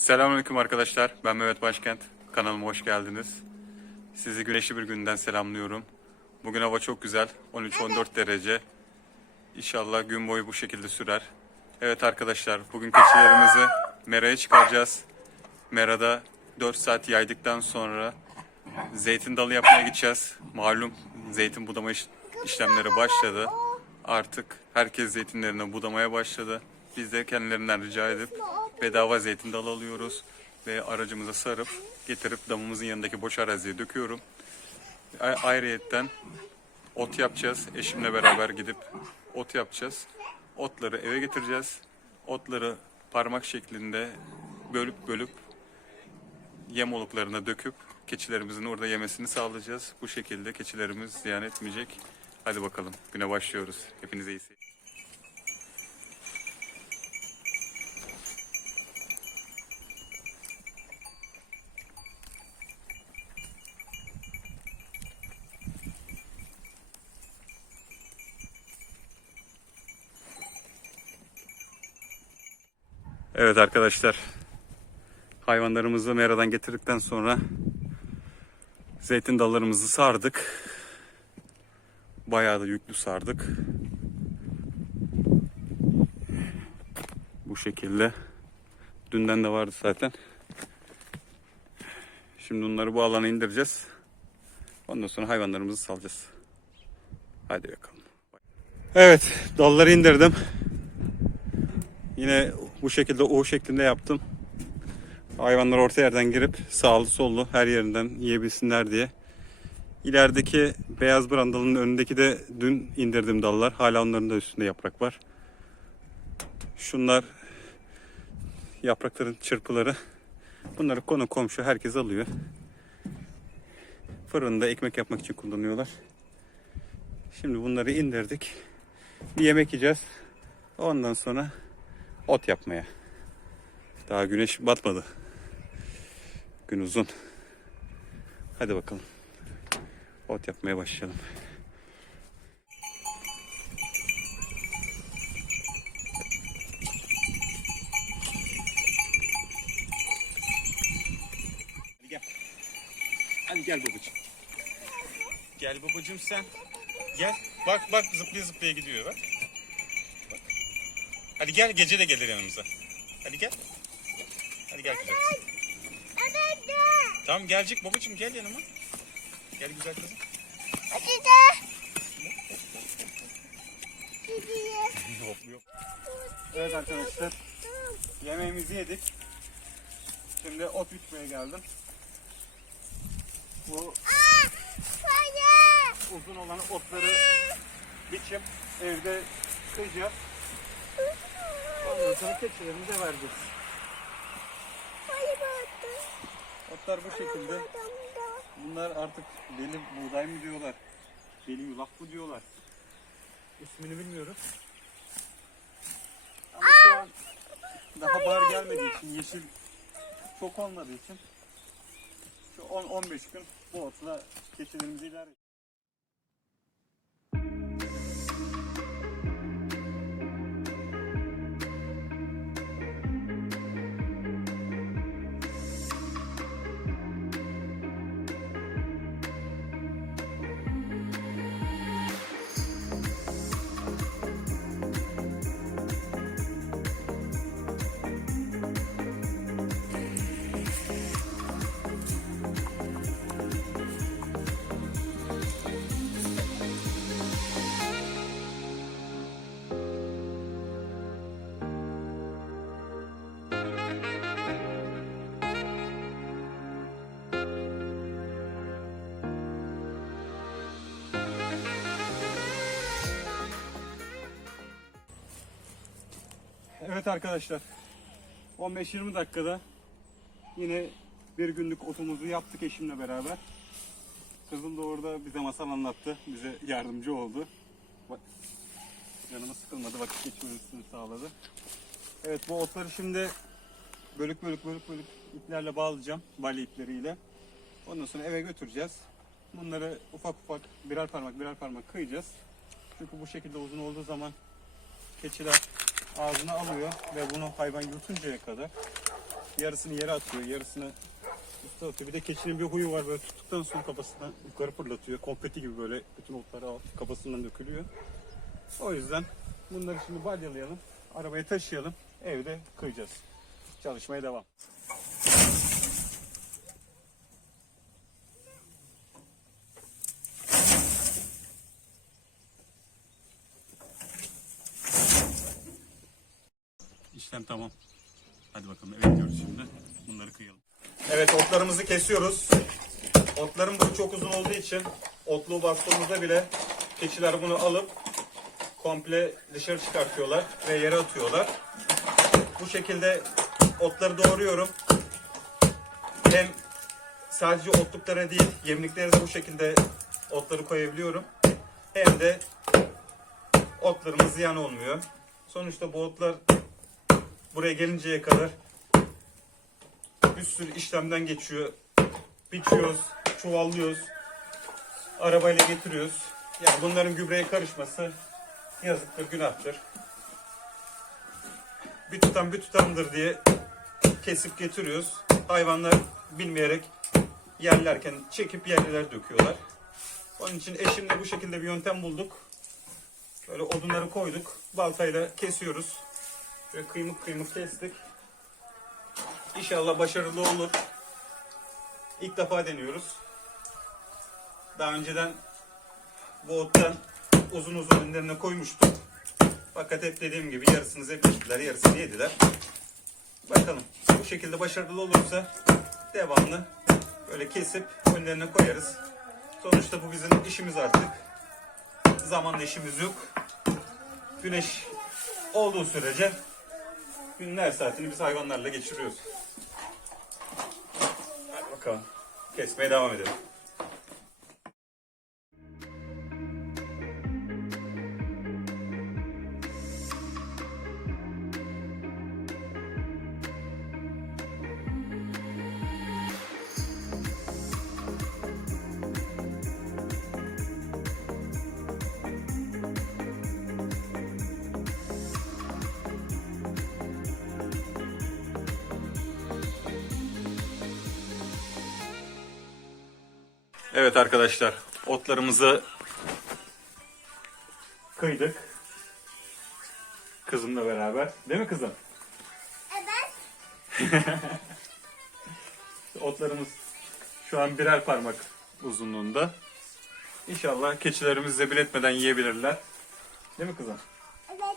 Selamünaleyküm arkadaşlar. Ben Mehmet Başkent. Kanalıma hoş geldiniz. Sizi güneşli bir günden selamlıyorum. Bugün hava çok güzel. 13-14 derece. İnşallah gün boyu bu şekilde sürer. Evet arkadaşlar, bugün keçilerimizi meraya çıkaracağız. Merada 4 saat yaydıktan sonra zeytin dalı yapmaya gideceğiz. Malum zeytin budama iş- işlemleri başladı. Artık herkes zeytinlerini budamaya başladı. Biz de kendilerinden rica edip bedava zeytin dalı alıyoruz ve aracımıza sarıp getirip damımızın yanındaki boş araziye döküyorum. Ayrıyetten ot yapacağız. Eşimle beraber gidip ot yapacağız. Otları eve getireceğiz. Otları parmak şeklinde bölüp bölüp yem oluklarına döküp keçilerimizin orada yemesini sağlayacağız. Bu şekilde keçilerimiz ziyan etmeyecek. Hadi bakalım güne başlıyoruz. Hepinize iyi seyirler. Evet arkadaşlar. Hayvanlarımızı meradan getirdikten sonra zeytin dallarımızı sardık. Bayağı da yüklü sardık. Bu şekilde. Dünden de vardı zaten. Şimdi bunları bu alana indireceğiz. Ondan sonra hayvanlarımızı salacağız. Hadi bakalım. Evet, dalları indirdim. Yine bu şekilde U şeklinde yaptım. Hayvanlar orta yerden girip sağlı sollu her yerinden yiyebilsinler diye. İlerideki beyaz brandalının önündeki de dün indirdim dallar. Hala onların da üstünde yaprak var. Şunlar yaprakların çırpıları. Bunları konu komşu herkes alıyor. Fırında ekmek yapmak için kullanıyorlar. Şimdi bunları indirdik. Bir yemek yiyeceğiz. Ondan sonra ot yapmaya. Daha güneş batmadı. Gün uzun. Hadi bakalım. Ot yapmaya başlayalım. Hadi gel. Hadi gel babacığım. Gel babacığım sen. Gel. Bak bak zıplaya zıplaya gidiyor bak. Hadi gel gece de gelir yanımıza. Hadi gel. Hadi gel güzel kızım. Tamam gelecek babacığım gel yanıma. Gel güzel kızım. Hopluyor. Evet arkadaşlar. Yemeğimizi yedik. Şimdi ot bitmeye geldim. Bu uzun olan otları biçip evde kıyacağız. Sonra keçilerimize vereceğiz. Otlar bu şekilde. Bunlar artık beli buğday mı diyorlar? Beli yulaf mı diyorlar? İsmini bilmiyoruz. Ama şu an daha bahar gelmediği için, yeşil çok olmadığı için şu 10-15 gün bu otla keçilerimizi idare Evet arkadaşlar. 15-20 dakikada yine bir günlük otumuzu yaptık eşimle beraber. Kızım da orada bize masal anlattı. Bize yardımcı oldu. Bak, canımız sıkılmadı. Vakit geçmemesini sağladı. Evet bu otları şimdi bölük bölük bölük bölük iplerle bağlayacağım. Balya ipleriyle. Ondan sonra eve götüreceğiz. Bunları ufak ufak birer parmak birer parmak kıyacağız. Çünkü bu şekilde uzun olduğu zaman keçiler ağzına alıyor ve bunu hayvan yutuncaya kadar Yarısını yere atıyor, yarısını üstte atıyor. Bir de keçinin bir huyu var böyle tuttuktan sonra kafasından yukarı fırlatıyor. Konfeti gibi böyle bütün otları al, kafasından dökülüyor. O yüzden bunları şimdi balyalayalım. Arabaya taşıyalım. Evde kıyacağız. Çalışmaya devam. Tamam. Hadi bakalım eve gidiyoruz şimdi. Bunları kıyalım. Evet otlarımızı kesiyoruz. Otların boyu çok uzun olduğu için otluğu bastığımızda bile keçiler bunu alıp komple dışarı çıkartıyorlar ve yere atıyorlar. Bu şekilde otları doğruyorum. Hem sadece otluklara değil yemliklere de bu şekilde otları koyabiliyorum. Hem de otlarımız ziyan olmuyor. Sonuçta bu otlar buraya gelinceye kadar bir sürü işlemden geçiyor. Biçiyoruz, çuvallıyoruz, arabayla getiriyoruz. Yani bunların gübreye karışması yazıktır, günahtır. Bir tutam bir tutamdır diye kesip getiriyoruz. Hayvanlar bilmeyerek yerlerken çekip yerlere döküyorlar. Onun için eşimle bu şekilde bir yöntem bulduk. Böyle odunları koyduk. Baltayla kesiyoruz. Şöyle kıymık kıymık kestik. İnşallah başarılı olur. İlk defa deniyoruz. Daha önceden bu ottan uzun uzun önlerine koymuştum. Fakat hep dediğim gibi yarısını zepleştiler, yarısını yediler. Bakalım bu şekilde başarılı olursa devamlı böyle kesip önlerine koyarız. Sonuçta bu bizim işimiz artık. Zamanla işimiz yok. Güneş olduğu sürece günün her saatini biz hayvanlarla geçiriyoruz. Hadi bakalım. Kesmeye devam edelim. Evet arkadaşlar, otlarımızı kıydık. Kızımla beraber. Değil mi kızım? Evet. Otlarımız şu an birer parmak uzunluğunda. İnşallah keçilerimiz zebil etmeden yiyebilirler. Değil mi kızım? Evet.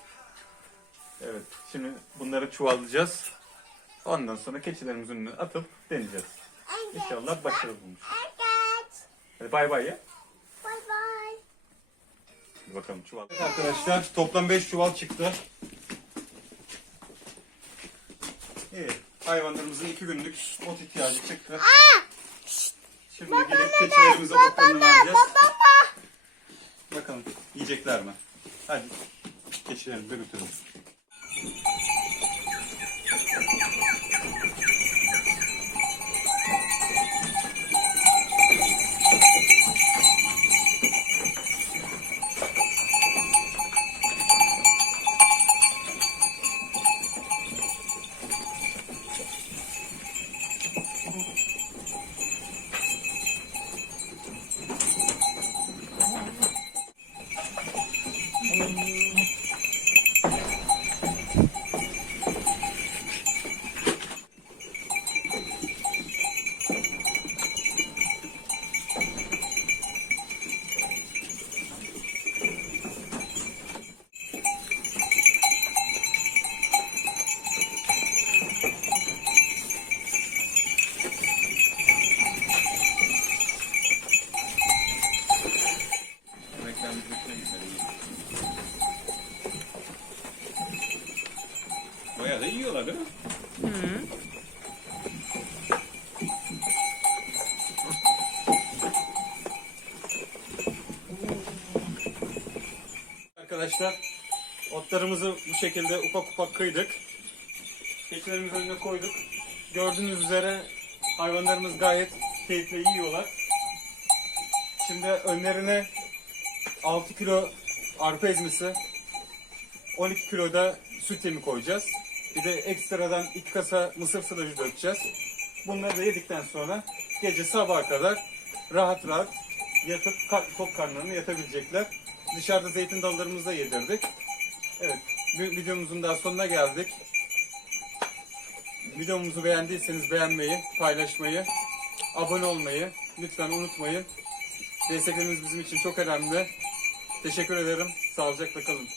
Evet. Şimdi bunları çuvallayacağız. Ondan sonra keçilerimizin önüne atıp deneyeceğiz. İnşallah başarılı bulmuş. Hadi bay bay ya. Bye bye. Hadi bakalım çuval. Evet arkadaşlar toplam 5 çuval çıktı. İyi. Hayvanlarımızın 2 günlük ot ihtiyacı çıktı. Şimdi gidip keçilerimize otlarını vereceğiz. Baba. Bakalım yiyecekler mi? Hadi keçilerimize götürelim. Bayağı da yiyorlar değil mi? Arkadaşlar otlarımızı bu şekilde ufak ufak kıydık. Keçilerimizin önüne koyduk. Gördüğünüz üzere hayvanlarımız gayet keyifle yiyorlar. Şimdi önlerine 6 kilo arpa ezmesi, 12 kilo da süt yemi koyacağız. Bir de ekstradan iki kasa mısır sılacı dökeceğiz. Bunları da yedikten sonra gece sabaha kadar rahat rahat yatıp tok karnlarını yatabilecekler. Dışarıda zeytin dallarımızı da yedirdik. Evet, videomuzun daha sonuna geldik. Videomuzu beğendiyseniz beğenmeyi, paylaşmayı, abone olmayı lütfen unutmayın. Destekleriniz bizim için çok önemli. Teşekkür ederim. Sağlıcakla kalın.